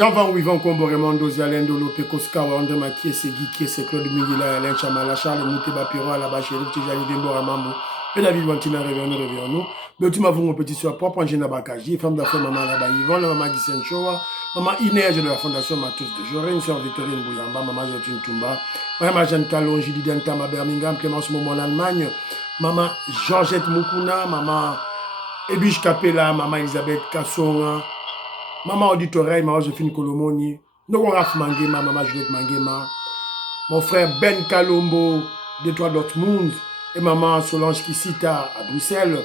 Jean-Van Wivon Combo, Raymond Dozi, Alain Dolo, Pekoska, André Makie, Segui, Kiese, Claude Mingila, Alain Chamala, Charles Mouteba, Piro, Alaba, Chérif, Tijani, Dembo, Ramambo, et David Wantina, revenons-nous. Betu Mavou, mon petit soeur propre, Angina Bakaji, femme d'affaires, maman Alaba Yvon, la maman Gissen Chowa, maman Inès de la Fondation Matos de Joré, une soeur Victorine Bouyamba, maman Jotune Toumba, maman Jeanne Calon, Julie Dentama, Birmingham, Clémence Momon, en Allemagne, maman Georgette Moukouna, maman Ebiche Capella, maman Elisabeth Kassonga, maman Auditoreille, maman Josephine Kolomoni, Nokoraf Mangema, maman Juliette Mangema, mon frère Ben Kalombo, Détroit Dortmund, et maman Solange Kissita à Bruxelles,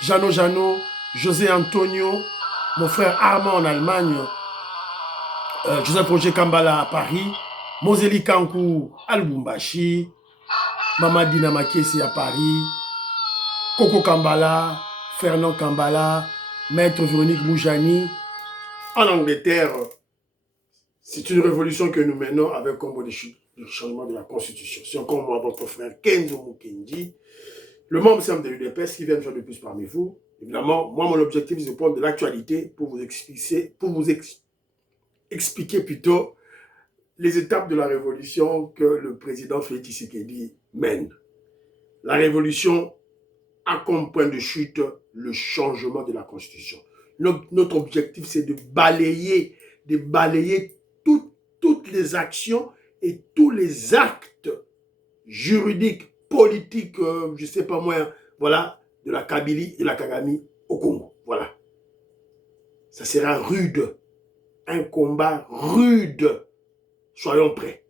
Jano, José Antonio, mon frère Armand en Allemagne, Joseph Roger Kambala à Paris, Moseli Kankou à Lubumbashi, maman Dina Makiesi à Paris, Coco Kambala, Fernand Kambala, Maître Véronique Moujani. En Angleterre, c'est une révolution que nous menons avec comme le changement de la Constitution. C'est encore moi, votre frère Kenzo Mukendi, le membre simple de l'UDPS qui vient de faire de plus parmi vous. Évidemment, moi, mon objectif, c'est de prendre de l'actualité pour vous expliquer plutôt les étapes de la révolution que le président Félix Tshisekedi mène. La révolution a comme point de chute le changement de la Constitution. Notre objectif, c'est de balayer toutes les actions et tous les actes juridiques, politiques, je ne sais pas moi, voilà, de la Kabylie et de la Kagame au Congo. Voilà. Ça sera rude. Un combat rude. Soyons prêts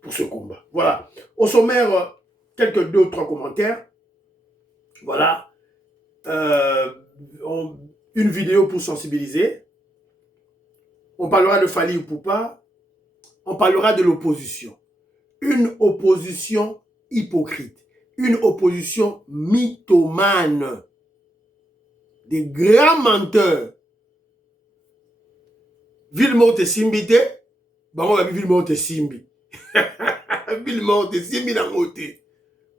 pour ce combat. Voilà. Au sommaire, quelques 2 ou 3 commentaires. Voilà. Une vidéo pour sensibiliser. On parlera de Fally Ipupa. On parlera de l'opposition. Une opposition hypocrite. Une opposition mythomane. Des grands menteurs. Villemot et Simbi te. Bah on va Villemot et Simbi. Villemot et Simbi na moté.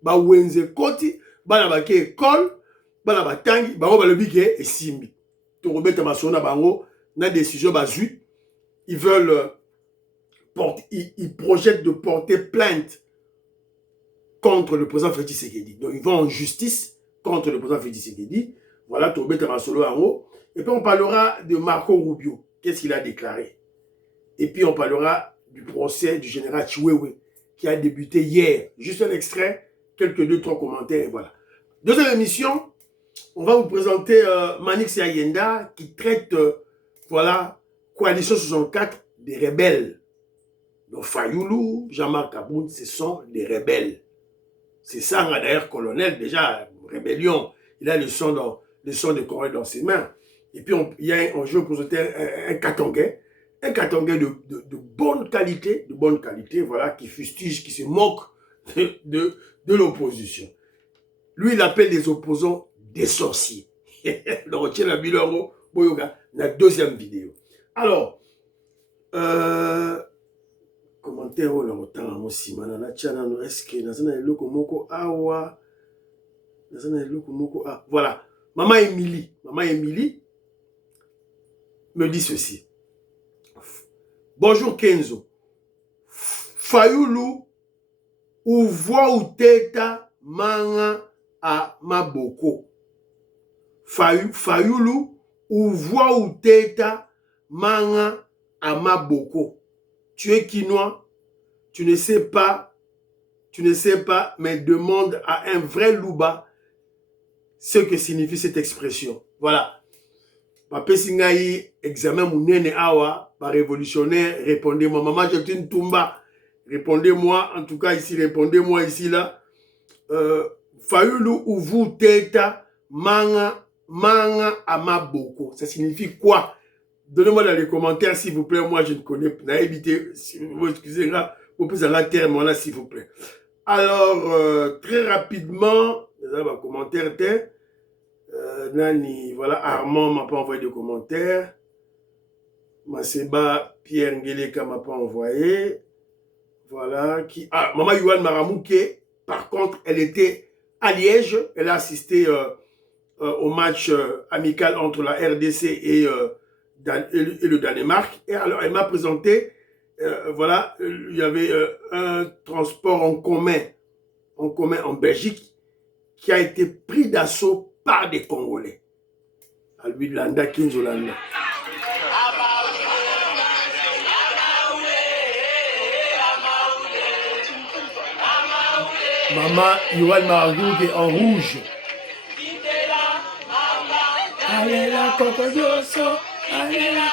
Bah Wenze Koti. Bah na baké école. Bana batangi bango balobi ke esimbi to robeta masona bango na décision bazui ils veulent ils projettent de porter plainte contre le président Félix Tshisekedi. Donc ils vont en justice contre le président Félix Tshisekedi. Voilà to robeta masolo bango. Et puis on parlera de Marco Rubio, qu'est-ce qu'il a déclaré. Et puis on parlera du procès du général Chiwewe qui a débuté hier. Juste un extrait, quelques 2-3 commentaires et voilà. Deuxième émission, on va vous présenter Manix Ayenda qui traite, voilà, Coalition 64 des rebelles. Donc Fayoulou, Jean-Marc Aboun, ce sont des rebelles. C'est ça, d'ailleurs, colonel, déjà, rébellion. Il a le son de Corée dans ses mains. Et puis, je vais vous présenter un Katangais de bonne qualité, voilà, qui fustige, qui se moque de l'opposition. Lui, il appelle les opposants des sorciers. Donc, tiens la bilongo, boyoga, la deuxième vidéo. Alors, commentaire, est-ce que voilà. Maman Émilie me dit ceci. Bonjour Kenzo. Fayoulou, ou voix ou teta manga à Maboko. Fayoulou, ou voix ou teta manga à Maboko. Tu es quinois, tu ne sais pas, mais demande à un vrai louba ce que signifie cette expression. Voilà. Papa Singaï, examen mounene awa, par révolutionnaire, répondez-moi. Maman, j'ai une tumba. Répondez-moi, en tout cas ici, répondez-moi ici, là. Fayoulou ou vous teta manga amaboko. Ça signifie quoi? Donnez-moi dans les commentaires, s'il vous plaît. Moi, je ne connais pas. Évitez, si vous excusez, là, vous pouvez la terme, là, s'il vous plaît. Alors, très rapidement, dans les commentaires, Nani, voilà, Armand m'a pas envoyé de commentaires. Maseba, Pierre Ngeleka m'a pas envoyé. Voilà, qui... Ah, Maman Yuan Maramouke, par contre, elle était à Liège. Elle a assisté au match amical entre la RDC et et le Danemark. Et alors, elle m'a présenté, voilà, il y avait un transport en commun en Belgique qui a été pris d'assaut par des Congolais. À lui, Landa, 15 Hollanda. Maman Yoann Margout est en rouge. Allez là, Cocodoso. Allez là.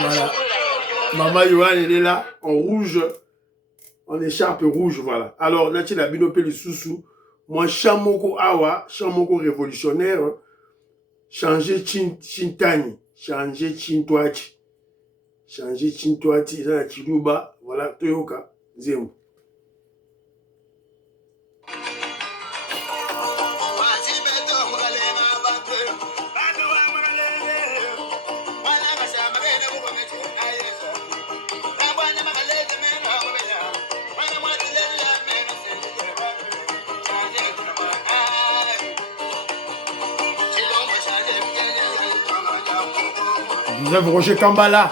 Voilà. Maman Yoann, elle est là, en rouge, en écharpe rouge, voilà. Alors, là, tu as binopé le sous-sous. Moi, Chamoko Awa, Chamoko révolutionnaire, changer Chintani, changer Chintouachi, changer Chintouachi, ça, Chiluba, voilà, Toyoka, Zémo. Vous avez Roger Kambala.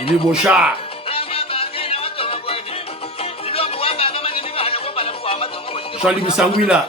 Il est Bochard. Charlie Bissangwila.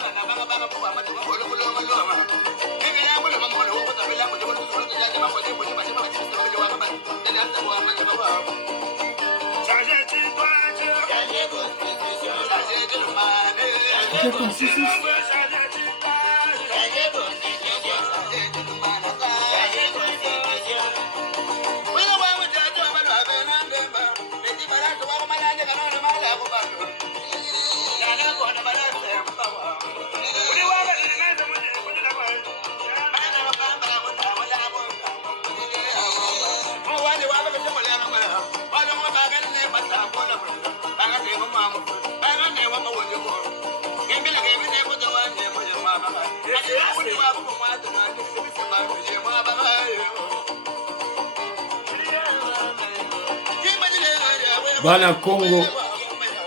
Bana Congo,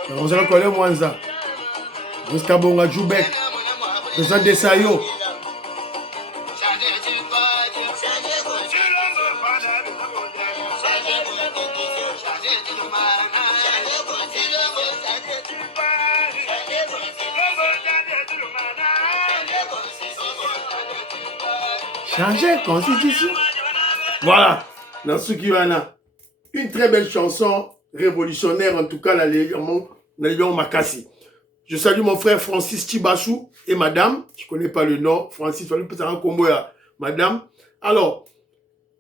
Rosala Kole Mwanza, jusqu'à Bonga Djoubek, président de Sayo. Changer la constitution. Voilà, dans ce qui va là. Une très belle chanson révolutionnaire, en tout cas, la Léon Makassi. Je salue mon frère Francis Tibassou et madame. Je ne connais pas le nom. Francis, je vais un combo à madame. Alors,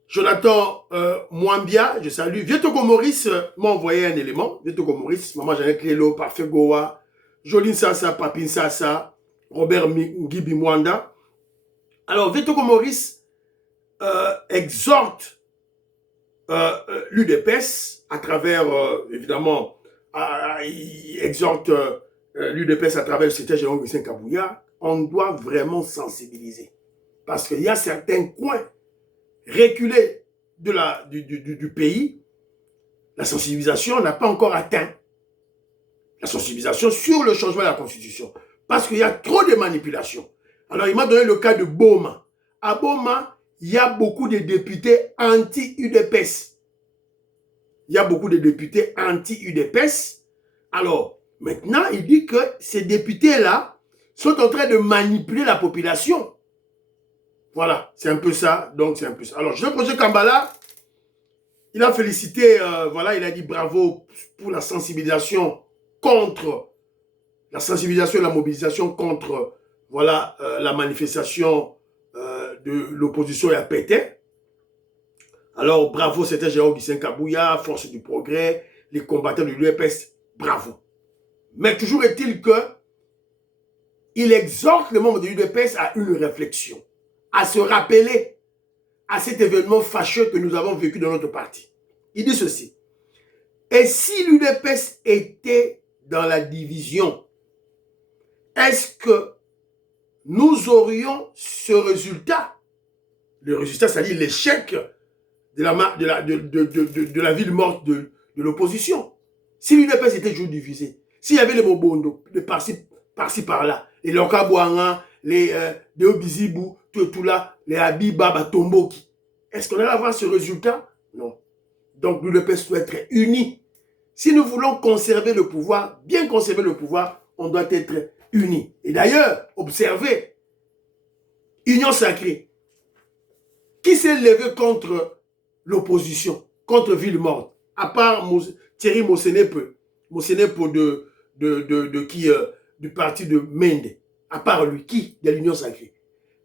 Jonathan Mwambia, je salue. Vietogo Maurice m'a envoyé un élément. Vietogo Maurice, maman Jeannette Clélo, Parfait Goa, Joline Sassa, Papine Sassa, Robert Ngibi Mwanda. Alors, Vietogo Maurice exhorte l'UDPS à travers, évidemment, il exhorte l'UDPS à travers le secrétaire général Augustin Kabouya. On doit vraiment sensibiliser. Parce qu'il y a certains coins reculés du pays. La sensibilisation n'a pas encore atteint. La sensibilisation sur le changement de la Constitution. Parce qu'il y a trop de manipulations. Alors, il m'a donné le cas de Boma. À Boma, il y a beaucoup de députés anti-UDPS. Il y a beaucoup de députés anti-UDPS. Alors, maintenant, il dit que ces députés-là sont en train de manipuler la population. Voilà, c'est un peu ça. Donc, c'est un peu ça. Alors, Jean-Roger Kambala, il a félicité, voilà, il a dit bravo pour la sensibilisation contre, la sensibilisation et la mobilisation contre, voilà, la manifestation de l'opposition à Pétain. Alors, bravo, c'était Jérôme Guissin Kabouya, Force du Progrès, les combattants de l'UEPS, bravo. Mais toujours est-il que il exhorte les membres de l'UEPS à une réflexion, à se rappeler à cet événement fâcheux que nous avons vécu dans notre parti. Il dit ceci. Et si l'UEPS était dans la division, est-ce que nous aurions ce résultat? Le résultat, c'est-à-dire l'échec de la ville morte de de l'opposition. Si l'UDPS était toujours divisé, s'il y avait les Mobondo, les par-ci par-là, les Lokabouanga, les Deobizibou, tout là, les Abiba, Batomboki, est-ce qu'on allait avoir ce résultat? Non. Donc l'UDPS doit être uni. Si nous voulons conserver le pouvoir, bien conserver le pouvoir, on doit être unis. Et d'ailleurs, observez, union sacrée. Qui s'est levé contre l'opposition, contre Villemort, à part Thierry Mosenepe du parti de Mende, à part lui, qui de l'Union sacrée?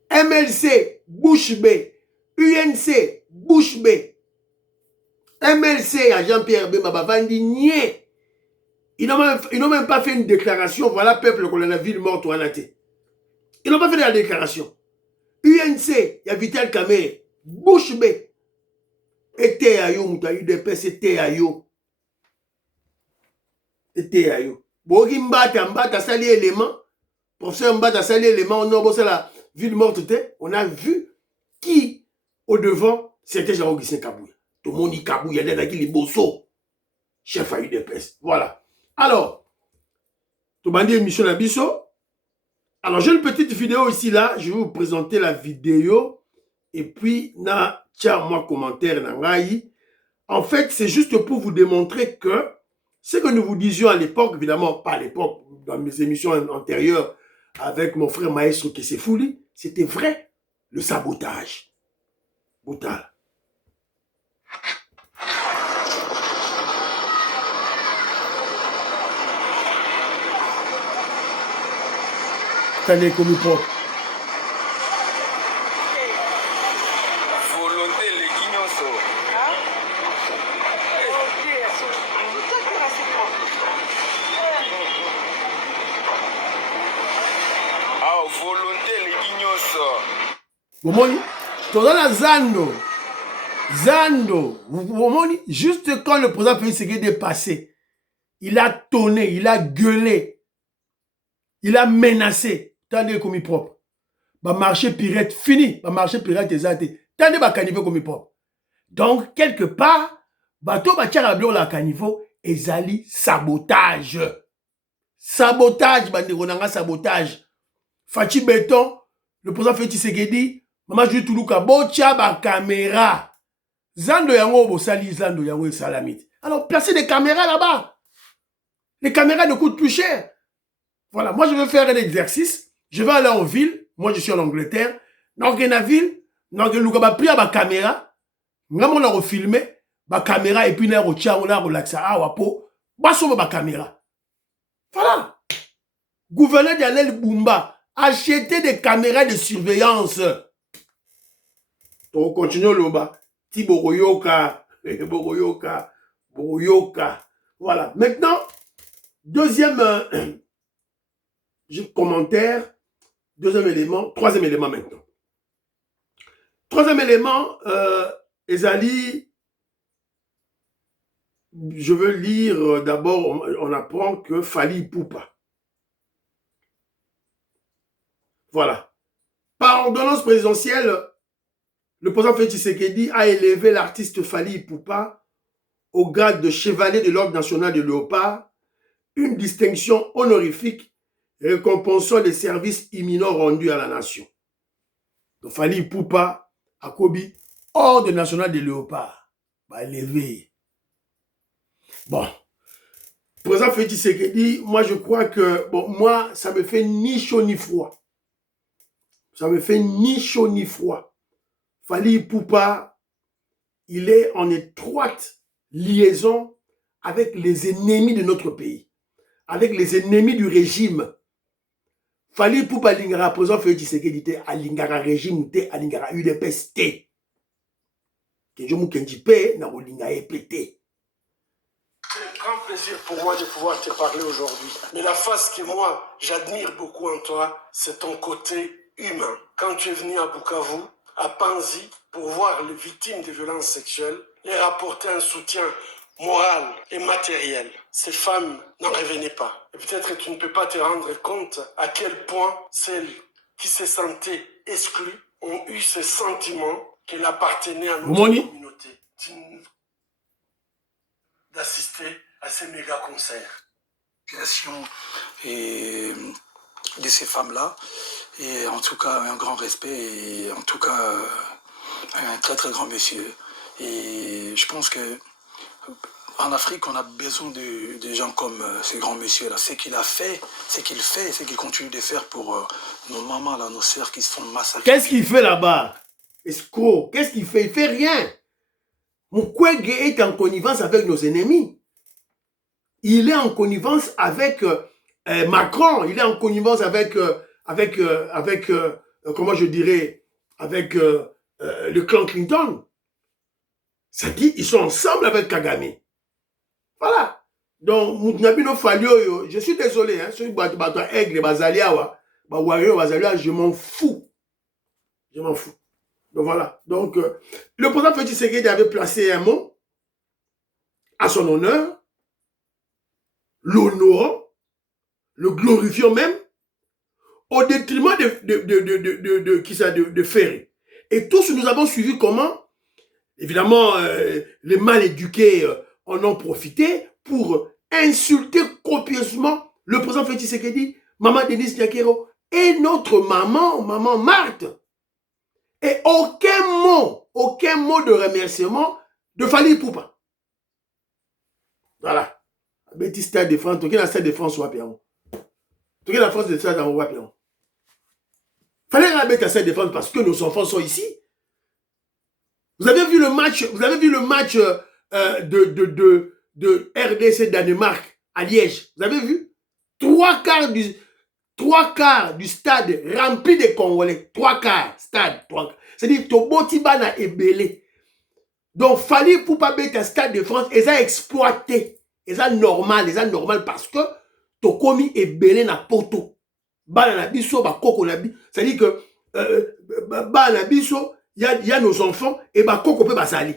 MLC, Bouche B, UNC, Bouche B, MLC à Jean-Pierre Bemba Bavandi nié. Ils n'ont même pas fait une déclaration, voilà peuple qu'on a la ville morte ou en athée. Ils n'ont pas fait la déclaration. UNC, il y a Vital Kamere, Bouche B, était à yo, Moutaï UDPS, était à yo. Était à yo. Bogi Mbata sali élément, professeur Mbata sali élément, on a la ville morte, on a vu qui, au devant, c'était Jean-Augustin Kabouya. Tout le monde dit Kabouya, il y a qui les bosso, chef à UDPS. Voilà. Alors, tout le monde dit émission Nabiso. Alors, j'ai une petite vidéo ici, là. Je vais vous présenter la vidéo. Et puis, moi, commentaire, en fait, c'est juste pour vous démontrer que ce que nous vous disions à l'époque, évidemment, pas à l'époque, dans mes émissions antérieures, avec mon frère Maestro Kessefouli, c'était vrai, le sabotage. Brutal. Tenez comme il faut. Bomoni, dans la Zando, bomoni, juste quand le président Félix Tshisekedi est passé, il a tonné, il a gueulé, il a menacé. Tandis comme il propre. Bah marché pirate fini, bah marché pirate exacté. Tandis bah caniveau comme il propre. Donc quelque part, bateau bah tcharablo la caniveau ezali sabotage. Sabotage, bah ndegonanga sabotage. Fachi Béton, le président Félix Tshisekedi, maman Jules Toulouka, botia ba caméra. Zando yango bosali zando yango salamite. Alors placez des caméras là-bas. Les caméras ne coûtent plus cher. Voilà, moi je vais faire un exercice. Je vais aller en ville. Moi je suis en Angleterre. Donc dans la ville, donc Luka ba pris ba caméra. Ngamo na refilmer ba caméra et puis na rotia on a relaxa ah wapo. Ba soba ba caméra. Voilà. Gouverneur d'Alel Bumba acheter des caméras de surveillance. On continue le bas. Boroyoka. Voilà. Maintenant, deuxième commentaire, deuxième élément, troisième élément maintenant. Troisième élément, Ezali, je veux lire d'abord, on apprend que Fally Ipupa. Voilà. Par ordonnance présidentielle, le président Félix Tshisekedi a élevé l'artiste Fally Ipupa au grade de chevalier de l'Ordre national de Léopard, une distinction honorifique récompensant les services imminents rendus à la nation. Donc Fally Ipupa a Kobi, Ordre national de Léopard, va élever. Bon, président Félix Tshisekedi, moi je crois que, bon, moi, ça me fait ni chaud ni froid. Ça me fait ni chaud ni froid. Fally Ipupa, il est en étroite liaison avec les ennemis de notre pays, avec les ennemis du régime. Fally Ipupa lingara président Félix Tshisekedi te alingara régime te alingara UDPS te. Que je m'kenji pe na olinga epete. C'est un grand plaisir pour moi de pouvoir te parler aujourd'hui. Mais la face que moi, j'admire beaucoup en toi, c'est ton côté humain. Quand tu es venu à Bukavu, à Panzi, pour voir les victimes de violences sexuelles, leur apporter un soutien moral et matériel. Ces femmes n'en revenaient pas. Et peut-être que tu ne peux pas te rendre compte à quel point celles qui se sentaient exclues ont eu ce sentiment qu'elles appartenaient à notre communauté. d'assister à ces méga concerts. Et de ces femmes-là, et en tout cas un grand respect, et en tout cas un très très grand monsieur. Et je pense que en Afrique, on a besoin de gens comme ce grand monsieur-là. Ce qu'il a fait, ce qu'il fait, ce qu'il continue de faire pour nos mamans, là, nos sœurs qui se font massacrer. Qu'est-ce qu'il fait là-bas? Escroc, qu'est-ce qu'il fait? Il fait rien. Mukwege est en connivence avec nos ennemis. Il est en connivence avec Macron. Il est en connivence avec, comment je dirais, avec le clan Clinton. Ça dit, ils sont ensemble avec Kagame. Voilà. Donc, Moutnabino Falio, je suis désolé, hein, Aigle, Bazaliawa, je m'en fous. Je m'en fous. Donc voilà. Donc, le président Félix Tshisekedi avait placé un mot à son honneur, l'honorant, le glorifiant même, au détriment de Ferré. Et tous nous avons suivi comment, évidemment, les mal éduqués en ont profité pour insulter copieusement le président Félix Tshisekedi, maman Denise Nyakero et notre maman Marthe. Et aucun mot de remerciement de Fali Poupa. Voilà. Petit stade de France, la stade de France Wapion. La France de stade en Wapion. Fallait la bête à stade de France parce que nos enfants sont ici. Vous avez vu le match de RDC Danemark à Liège. Vous avez vu? Trois quarts du stade rempli de Congolais. Trois quarts stade. C'est-à-dire Tobotibana est belé. Donc, Fali Poupa bête à stade de France, ils ont exploité. Ils ont normal parce que Tokomi est belé na poto. Bana na biso, ba koko na biso. C'est-à-dire que bana na biso, il y a nos enfants et bah koko peut basali.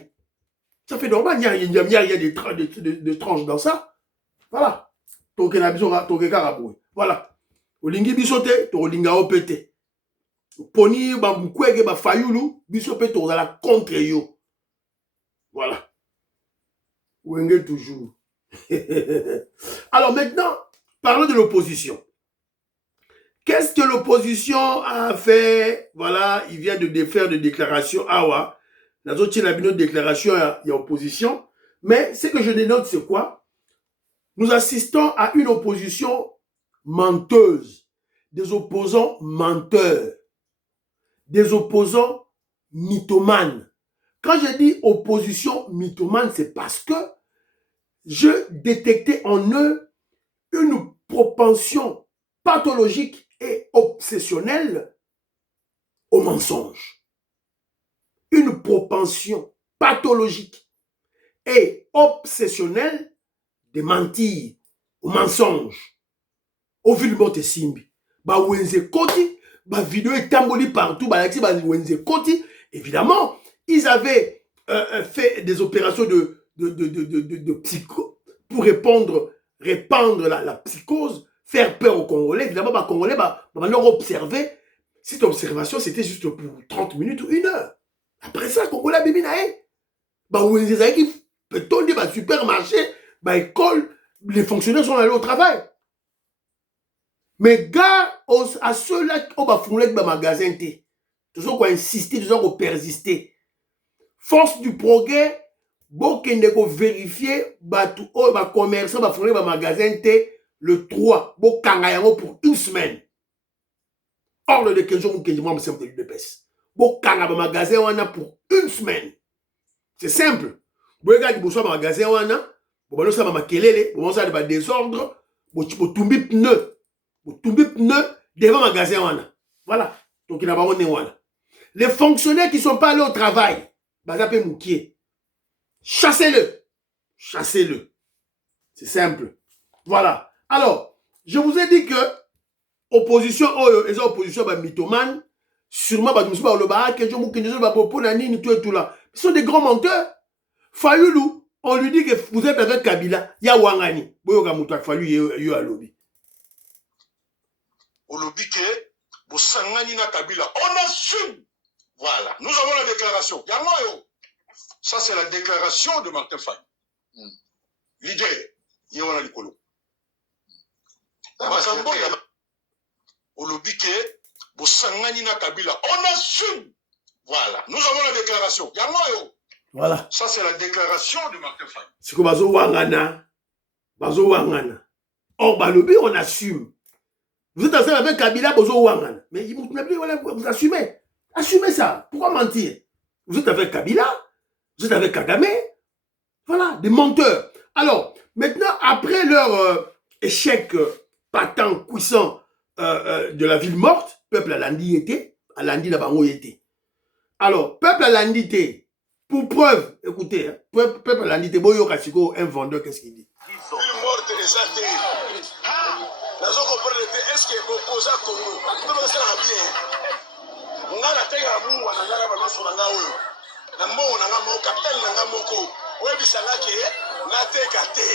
Ça fait normal, il y a des tranches dans ça. Voilà. Voilà. Olingi bisote, to olinga opete. Poni ba mukwege ba fayulu, bisope to la contre yo. Voilà. Wenge toujours. Alors maintenant, parlons de l'opposition. Qu'est-ce que l'opposition a fait? Voilà, il vient de faire des déclarations. Awa, la autres une déclaration, il y a opposition. Mais ce que je dénote, c'est quoi? Nous assistons à une opposition menteuse, des opposants menteurs, des opposants mythomanes. Quand je dis opposition mythomane, c'est parce que je détectais en eux une propension pathologique et obsessionnelle au mensonge. Une propension pathologique et obsessionnelle de mentir, au mensonge, au vilmote simbi. Ba wenze koti, ba vidéo est tamboli partout, ba laxi ba wenze koti. Évidemment, ils avaient fait des opérations de psycho pour répandre la psychose, faire peur aux Congolais. Évidemment, les Congolais leur observer. Cette observation, c'était juste pour 30 minutes ou 1 heure. Après ça, Congolais bibinae. Wenze peut-on dire supermarché, école, les fonctionnaires sont allés au travail. Mais gars, à ceux-là qui ont fondé le magasin, tous ceux qui ont insisté, tous ceux qui ont persisté. Force du progrès, bon qui ne vérifier, commerçant va fondé le magasin le 3, bon kangayango pour 1 semaine. Hors de question que je me simple de pèse. Bon kangayango magasin wana pour 1 semaine. C'est simple. Bon gars, il bosse magasin wana, bon ça va makelele, bon ça va désordre, bon tumbi pneu. Tumbi pneu devant le magasin. Voilà. Donc, il n'a pas de. Les fonctionnaires qui ne sont pas allés au travail, chassez-le. Chassez-le. C'est simple. Voilà. Alors, je vous ai dit que opposition, les oppositions mythomanes, sûrement, ils sont des grands menteurs. Fayoulou, on lui dit que vous êtes avec Kabila, il y a Wangani. Au lobby que Bosangani na Kabila. On assume. Voilà. Nous avons la déclaration. Ça, c'est la déclaration de Martin Fayoulou. leader ye wana likolo makambo ya olobi ke bosangani na Kabila on assume. Voilà, nous avons la déclaration yango. Voilà, ça c'est la déclaration de Martin Fayulu. c'est que bazo wangana or balobi on assume. Vous êtes ensemble avec Kabila bozo wangana, mais vous assumez ça, pourquoi mentir? Vous êtes avec Kabila, vous êtes avec Kagame, voilà, des menteurs. Alors, maintenant, après leur échec patent, puissant de la ville morte, peuple à Landi était, à Landi la bango était. Alors, peuple à Landi était, pour preuve, écoutez, hein, peuple à Landi était, Boyo Kachiko, un vendeur, qu'est-ce qu'il dit? Ville morte des athées. Nazo comprendre est-ce que opposant Congo, tout le monde sera bien. On a la terre à Mungu, on a la balance sur la Naoyo. Nambo, on a la mot, capitaine, on a la moko. Webisanga ke, na te kate.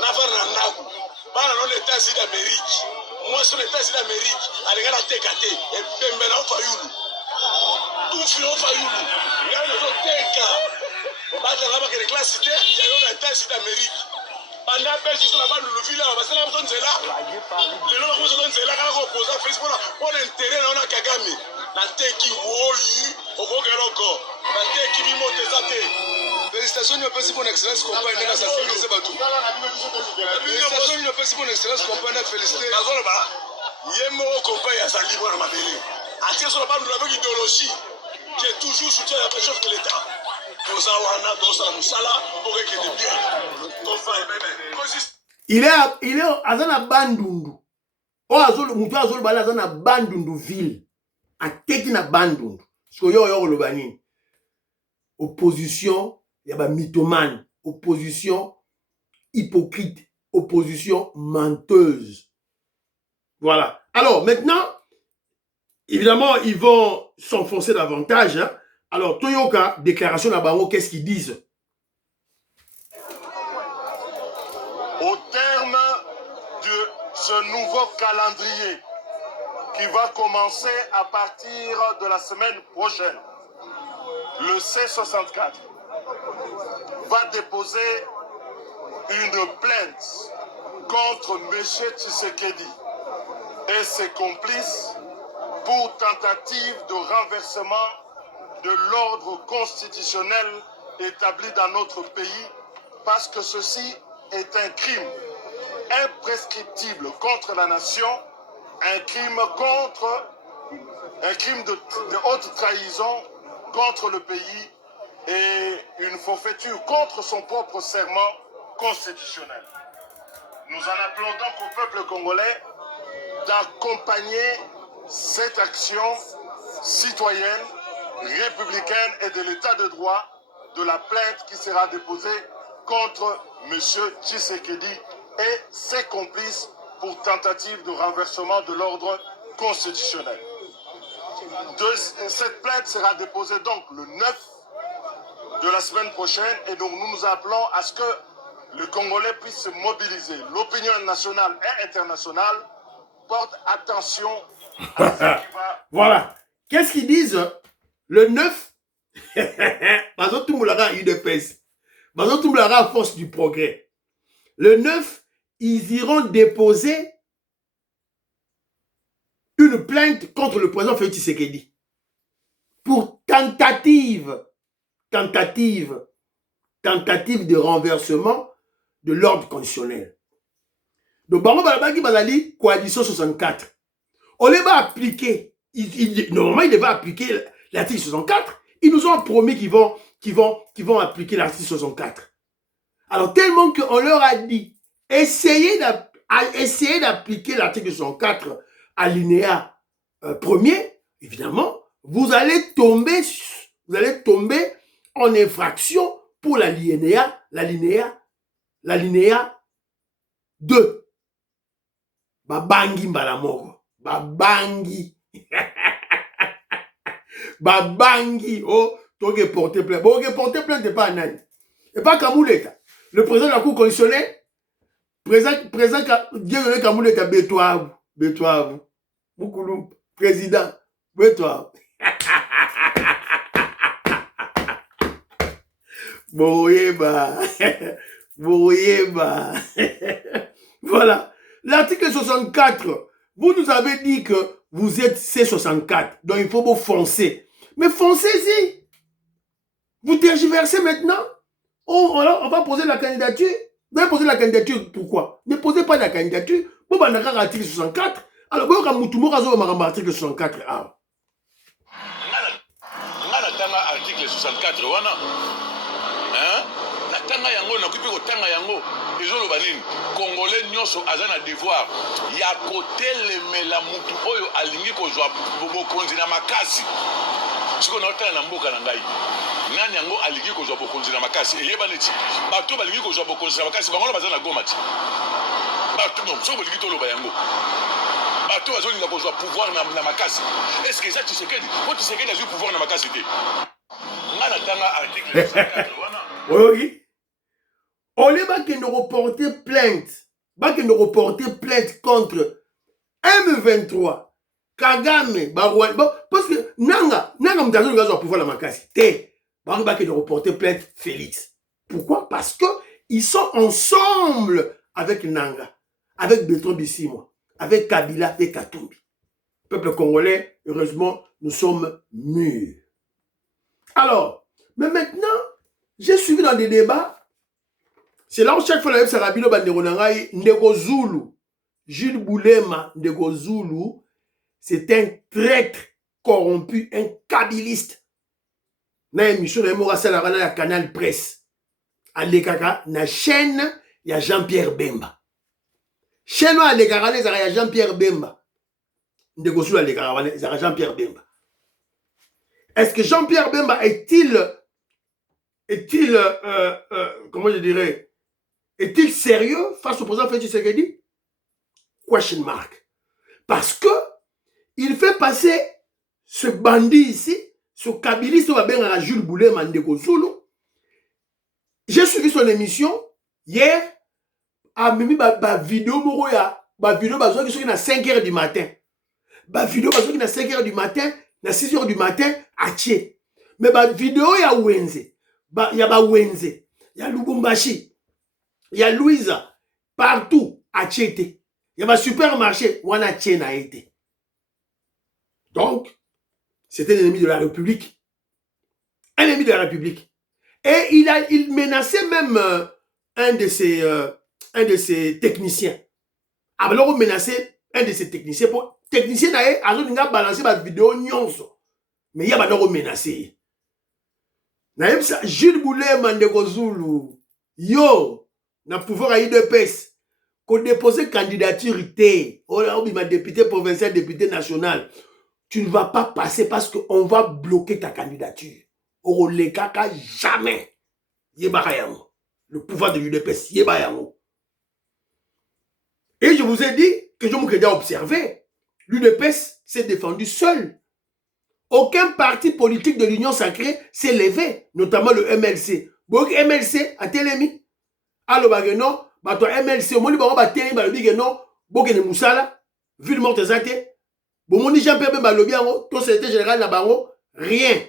Navar na naku. Bana non États-Unis d'Amérique. Moi sur les États-Unis d'Amérique, avec la te kate. Et Pembe na Fayulu. Tout filo Fayulu. Regarde le teka. Bata là que les classes cité, il y a les États-Unis d'Amérique. Pendant Belgique sur la bande de Luvila, parce que là on est là. Les gens qui sont là quand on pose Facebook, on intérêt on a Kagame. Na te ki woyi, okogeroko. Na te ki bimo tezate. Félicitations nous passons pour une excellence compagnie na ça c'est batou. Félicitations nous passons pour une excellence compagnie féliciter. Bazolo ba. Yemo compagnie ya sali bona mabele. Atie sur la bande avec idéologie qui est toujours soutien à la chef de l'État. Pour ça wana do ça musala pour que de bien. Il est azana bandundu. O azolo mutu azolo bala azana bandundu ville. A teki na bandundu. So yo le bani. Opposition, il y a mythomane, opposition hypocrite, opposition menteuse. Voilà. Alors maintenant, évidemment, ils vont s'enfoncer davantage. Hein? Alors, Toyoka, déclaration à Bango, qu'est-ce qu'ils disent? Au terme de ce nouveau calendrier qui va commencer à partir de la semaine prochaine, le C64 va déposer une plainte contre M. Tshisekedi et ses complices pour tentative de renversement de l'ordre constitutionnel établi dans notre pays, parce que ceci est un crime imprescriptible contre la nation, un crime de haute trahison contre le pays et une forfaiture contre son propre serment constitutionnel. Nous en appelons donc au peuple congolais d'accompagner cette action citoyenne, républicaine et de l'état de droit de la plainte qui sera déposée contre M. Tshisekedi et ses complices pour tentative de renversement de l'ordre constitutionnel. Cette plainte sera déposée donc le 9 de la semaine prochaine et donc nous nous appelons à ce que le Congolais puisse se mobiliser. L'opinion nationale et internationale porte attention à ce qui va... Voilà. Qu'est-ce qu'ils disent? Le 9, Bazo Tumoulara UDPS, Bazo Tumoulara Force du Progrès. Le 9, ils iront déposer une plainte contre le président Félix Tshisekedi pour tentative de renversement de l'ordre constitutionnel. Donc, Bango Balabaki Bazali, coalition 64. On les va appliquer. Normalement, il va appliquer l'article 64. Ils nous ont promis qu'ils vont appliquer l'article 64. Alors, tellement qu'on leur a dit, essayez d'appliquer l'article 64 alinéa premier, évidemment, vous allez tomber en infraction pour l'alinéa 2. Babangi mbalamoko. Babangi. Babangi. Oh, toge porter plainte. Bon, porter plainte n'est pas un âne. Et pas Kamouleka. Le président de la Cour constitutionnelle, président Dieudonné Kamouleka, bétois. Moukoulou, président, bétois. Boyeba. voyez, bah. Voilà. L'article 64, vous nous avez dit que vous êtes C64, donc il faut vous foncer. Mais foncez-y. Vous tergiversez maintenant. Oh, alors, on va poser la candidature. Vous allez poser la candidature, pourquoi? Ne posez pas la candidature. Vous allez l'article 64. Alors, vous allez l'article 64. Ah. Article 64, wana. Hein? Natanga yango, nakupi kotanga yango. Ezoloba nini? Congolais nyonso aza na devoir ya kotelemela mutu oyo alingi kozwa bokonzi na makasi. Siko na otala na mboka na ngai. Nani yango alingi kozwa bokonzi na makasi? Eyeba neti. Bato balingi kozwa bokonzi na makasi, bango baza na Goma ti. Bato non, soko balingi toloba yango. Bato bazolinga kozwa pouvoir na makasi. Est-ce que ça Tshisekedi? Ko Tshisekedi a eu pouvoir na makasi te? Ngana tanga article 54 wana. Oui. On les va nous reporter plainte. Nous reporter plainte contre M23. Kagame, parce que Nanga mtazo le gaz au pouvoir la makasi. Te. Bah nous reporter plainte Félix. Pourquoi? Parce que ils sont ensemble avec Nanga, avec Bertrand Bisimwa, avec Kabila et Katumbi. Peuple congolais, heureusement, nous sommes mûrs. Alors, mais maintenant, j'ai suivi dans des débats. C'est là où chaque fois la Sarabino Banderonangai, Ndeko Zulu, Jules Boulema, Ndeko Zulu, c'est un traître corrompu, un kabiliste. Na émission de Mora Salarana la Canal Presse. Alekaka, na chaîne, il y a Jean-Pierre Bemba. Chaîne à Alekaka, il y a Jean-Pierre Bemba. Ndeko Zulu Alekaka, il y a Jean-Pierre Bemba. Est-ce que Jean-Pierre Bemba est-il, comment je dirais, est-il sérieux face au président Félix Tshisekedi? Question mark. Parce que il fait passer ce bandit ici, ce kabiliste à Jules Boulet Mandeko Zulu. J'ai suivi son émission hier. A mimi ba vidéo moko ya ba vidéo ba qui sont à 5h du matin. Ba vidéo ba qui à 5h du matin, à 6h du matin à Tché. Mais ba vidéo ya Wenze. Ya ba Wenze, ya Lubumbashi. Il y a Louisa, partout, à Tchété. Il y a un supermarché, où on a Tchéna été. Donc, c'était l'ennemi de la République. Un ennemi de la République. Et il menaçait même un de ses techniciens. Alors, on menaçait un de ses techniciens. Technicien n'a balancé ma vidéo nyonso. Mais il y a pas menacé. Jules Boulet Mandeko Zulu. Yo! Na pouvoir à UDPS, qu'on dépose candidature T, ma député provincial, député national, tu ne vas pas passer parce qu'on va bloquer ta candidature. Oh, les caca, jamais. Yébarayango. Le pouvoir de l'UDPS, Yébarayango. Et je vous ai dit que je m'ai observé, l'UDPS s'est défendu seul. Aucun parti politique de l'Union sacrée s'est levé, notamment le MLC. Donc, MLC a télémis. Alors, non, toi MLC, au moins, bah, télé, bah, le non, Bokene Moussala, ville morte zate, bon, mon Jean-Pierre Bemba, le bien, ton secrétaire général, là, bango, rien.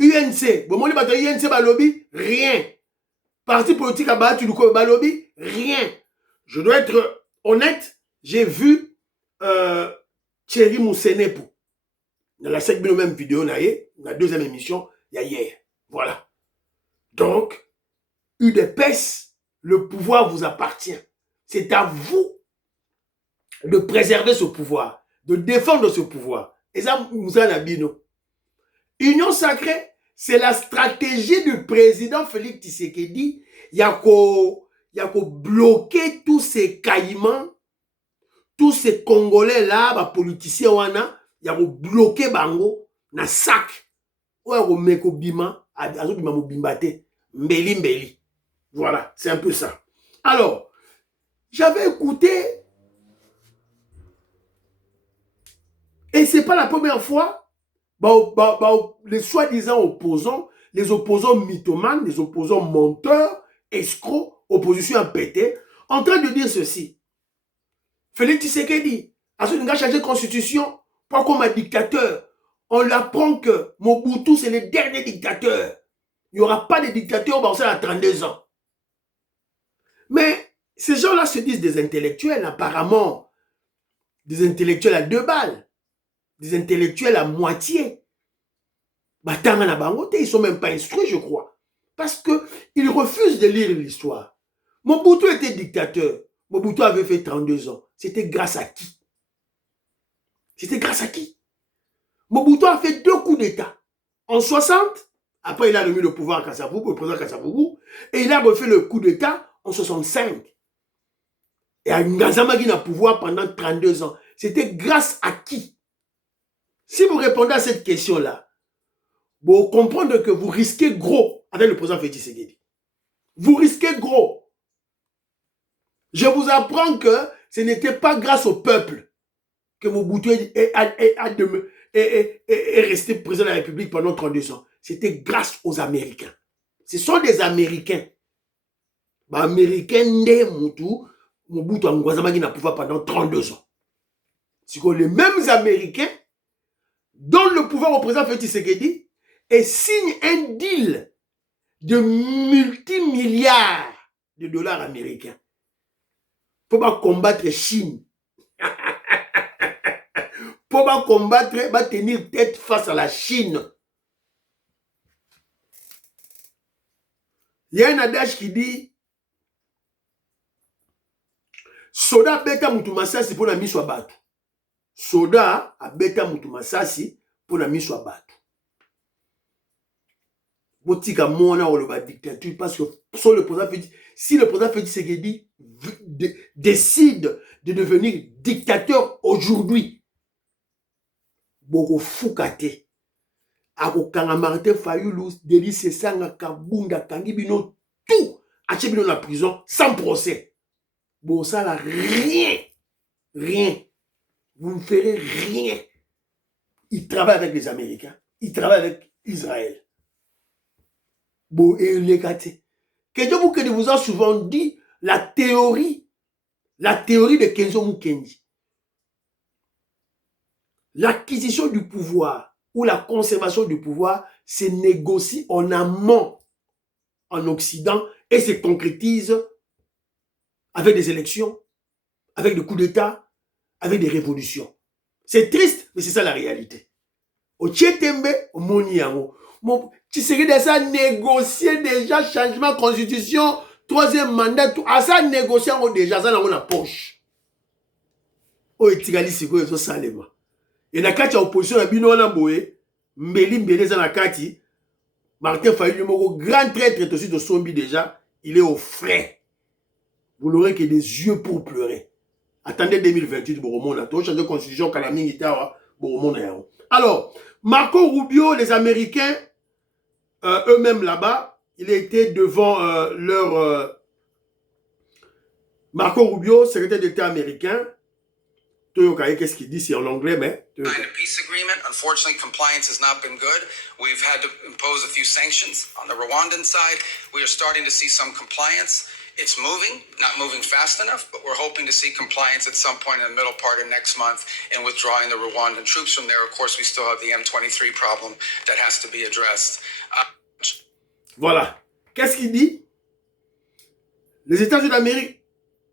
UNC, bon, mon UNC, bah, lobby, rien. Parti politique, bah, tu le bah, lobby, rien. Je dois être honnête, j'ai vu, Thierry Moussenepo, dans la 5 même vidéo, la deuxième émission, il y a hier. Voilà. Donc, UDPS, le pouvoir vous appartient. C'est à vous de préserver ce pouvoir, de défendre ce pouvoir. Et ça, vous en avez dit, Union sacrée, c'est la stratégie du président Félix Tshisekedi. Il y a qu'à bloquer tous ces caïmans, tous ces Congolais là, les politiciens, il y a qu'à bloquer bango, na sac. Ou à meko bima, à bima mo bimbate, mbeli. Voilà, c'est un peu ça. Alors, j'avais écouté, et c'est pas la première fois, les soi-disant opposants, les opposants mythomanes, les opposants menteurs, escrocs, opposition pété, en train de dire ceci. Félix Tshisekedi, a changé de constitution, pas comme un dictateur. On l'apprend que Mobutu, c'est le dernier dictateur. Il n'y aura pas de dictateur à 32 ans. Mais ces gens-là se disent des intellectuels, apparemment. Des intellectuels à 2 balles. Des intellectuels à moitié. Ils ne sont même pas instruits, je crois. Parce qu'ils refusent de lire l'histoire. Mobutu était dictateur. Mobutu avait fait 32 ans. C'était grâce à qui? C'était grâce à qui? Mobutu a fait 2 coups d'État. En 60, après il a remis le pouvoir à Kasavubu, le président Kasavubu, et il a refait le coup d'État en 65. Et à Ngazama qui n'a pouvoir pendant 32 ans. C'était grâce à qui? Si vous répondez à cette question-là, vous comprenez que vous risquez gros avec le président Félix Tshisekedi. Vous risquez gros. Je vous apprends que ce n'était pas grâce au peuple que Mobutu est resté président de la République pendant 32 ans. C'était grâce aux Américains. Ce sont des Américains. Américains nés Mobutu Ngwazama qui n'a pouvoir pendant 32 ans. C'est que les mêmes Américains donnent le pouvoir au président Félix Tshisekedi et signent un deal de multimilliards de dollars américains pour combattre Chine. Pour combattre, tenir tête face à la Chine. Il y a un adage qui dit Soda beta mutu masasi pour la mise à batu. Soda a beta mutu masasi pour la mise à batu. Botika mona ou le dictature parce que si le président Félix Tshisekedi décide de devenir dictateur aujourd'hui, boko fukate akokanga Martin Fayulu Denis Sesanga Kabunda Kangibino tout achebino la prison sans procès. Bon ça là rien vous ne ferez rien. Il travaille avec les Américains, il travaille avec Israël. Bon et les gâtés. Quelqu'un que vous a souvent dit la théorie de Kenzo Mukendi. L'acquisition du pouvoir ou la conservation du pouvoir se négocie en amont en Occident et se concrétise avec des élections, avec des coups d'État, avec des révolutions. C'est triste, mais c'est ça la réalité. Au Tchetembe, au Moniango, tu serais de ça négocier déjà changement de constitution, 3e mandat, tout. À ça négocier déjà, ça dans la poche. Au Etigali, c'est quoi, ça salema. Et na kati ya opposition na bino wana boye mbeli za na kati Martin Fayulu moko grand traître aussi de Sombi déjà, il est au frais. Vous n'aurez que des yeux pour pleurer. Attendez 2028 Boromona, to changer constitution kalamingi tawa Boromona yao. Alors, Marco Rubio, les Américains eux-mêmes là-bas, il était devant Marco Rubio, secrétaire d'État américain. Qu'est-ce qu'il dit? C'est en anglais, mais... Signed a peace agreement. Unfortunately, compliance has not been good. We've had to impose a few sanctions on the Rwandan side. We are starting to see some compliance. It's moving, not moving fast enough, but we're hoping to see compliance at some point in the middle part of next month and withdrawing the Rwandan troops from there. Of course, we still have the M23 problem that has to be addressed. Voilà. Qu'est-ce qu'il dit? Les États-Unis d'Amérique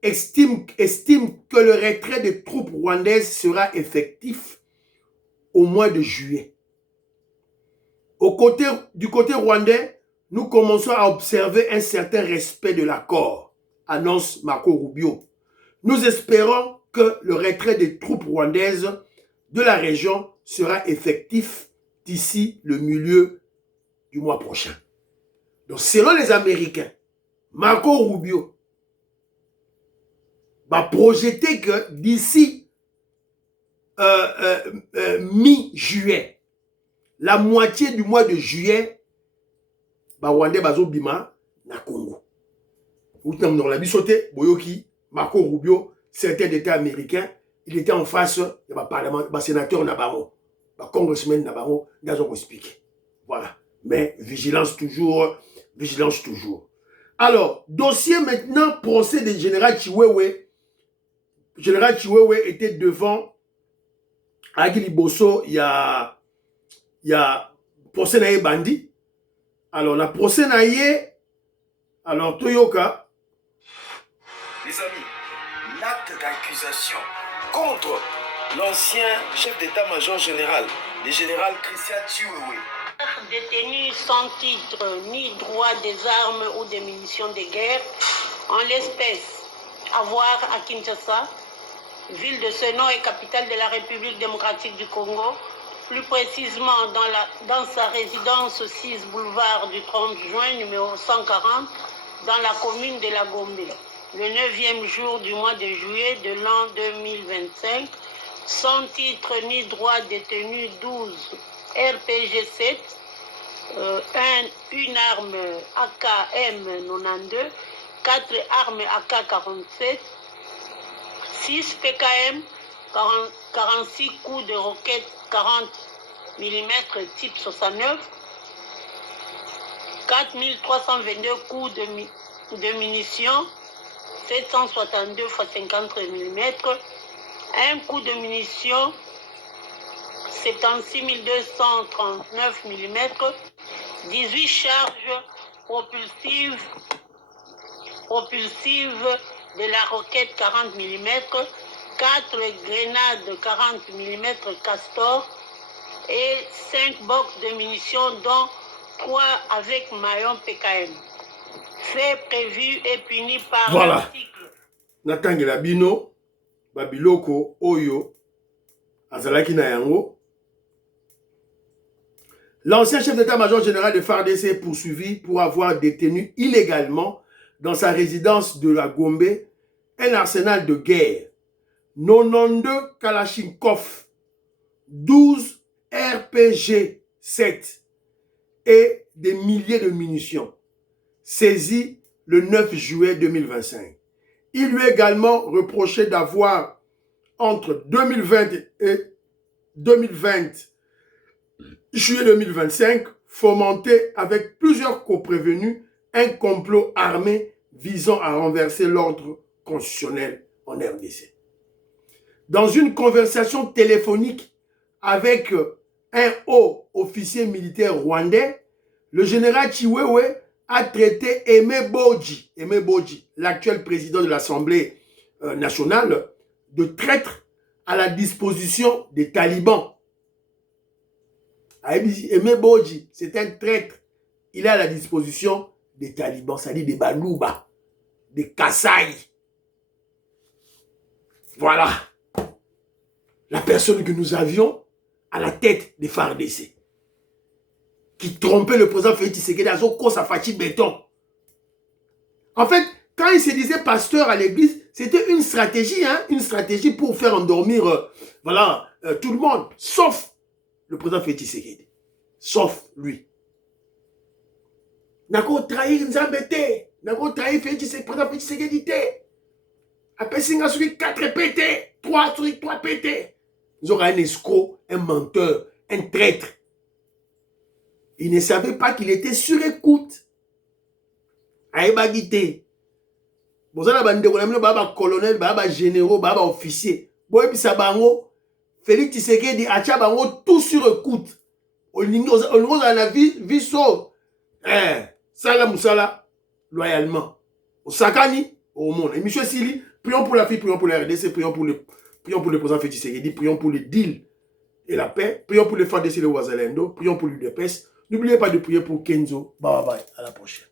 estime que le retrait des troupes rwandaises sera effectif au mois de juillet. Du côté rwandais, nous commençons à observer un certain respect de l'accord, annonce Marco Rubio. Nous espérons que le retrait des troupes rwandaises de la région sera effectif d'ici le milieu du mois prochain. Donc, selon les Américains, Marco Rubio va projeter que d'ici mi-juillet, la moitié du mois de juillet, Rwandais bazobima na Congo. On l'a bisoté, Boyoki, Marco Rubio, secrétaire d'État américain, il était en face de parlement, sénateur Nabaro, congressman Nabaro, dans on explique. Voilà. Mais vigilance toujours, vigilance toujours. Alors, dossier maintenant, procès du général Chiwewe. Général Chiwewe était devant Agili Bosso, il y a procès naïe bandi. Alors, la procès naïe, alors Toyoka, l'acte d'accusation contre l'ancien chef d'état-major général, le général Christian Chiwewe. Détenu sans titre ni droit des armes ou des munitions de guerre, en l'espèce, à voir à Kinshasa, ville de ce nom et capitale de la République démocratique du Congo, plus précisément dans sa résidence 6 boulevard du 30 juin, numéro 140, dans la commune de la Gombe, le 9e jour du mois de juillet de l'an 2025, sans titre ni droit détenu 12 RPG 7, une arme AK-M92, 4 armes AK-47, 6 PKM, 46 coups de roquette 40 mm type 69, 4322 coups de munitions 762 x 50 mm, un coup de munitions 76 239 mm, 18 charges propulsives de la roquette 40 mm, 4 grenades 40 mm Castor et 5 box de munitions dont 3 avec maillon PKM. Fait prévu et puni par l'article. Natangela bino, babiloko, oyo, azalaki na yango. L'ancien chef d'état-major général de FARDC est poursuivi pour avoir détenu illégalement dans sa résidence de la Gombe un arsenal de guerre, 92 Kalachnikov, 12 RPG 7 et des milliers de munitions, saisis le 9 juillet 2025. Il lui est également reproché d'avoir, entre 2020 et 2020, juillet 2025, fomenté avec plusieurs coprévenus un complot armé visant à renverser l'ordre constitutionnel en RDC. Dans une conversation téléphonique avec un haut officier militaire rwandais, le général Chiwewe a traité Aimé Bodji, l'actuel président de l'Assemblée nationale, de traître à la disposition des talibans. Aimé Bodji, c'est un traître. Il est à la disposition des talibans, c'est-à-dire des Balouba, des Kasaï. Voilà la personne que nous avions à la tête des FARDC, qui trompait le président Félix Tshisekedi à son cours à Fati Béton. En fait, quand il se disait pasteur à l'église, c'était une stratégie pour faire endormir tout le monde, sauf le président Félix Tshisekedi, sauf lui. Nako trahir Nzambete, nako trahir président Félix Tshisekedi. Après, il y a 4 PT, 3 PT. Ils ont un escroc, un menteur, un traître. Il ne savait pas qu'il était sur écoute. Aïbagité. Vous avez un colonel, un général, un officier. Félix Tshisekedi a tout sur écoute. On a vie sauve. Sala Moussala, loyalement. Au Sakani, au monde. Et M. Sili, prions pour la fille, prions pour la RDC, prions pour le président Félix Tshisekedi, prions pour le deal et la paix, prions pour les FARDC et le Ouazalendo, prions pour l'UDPS. N'oubliez pas de prier pour Kenzo. Bye bye, à la prochaine.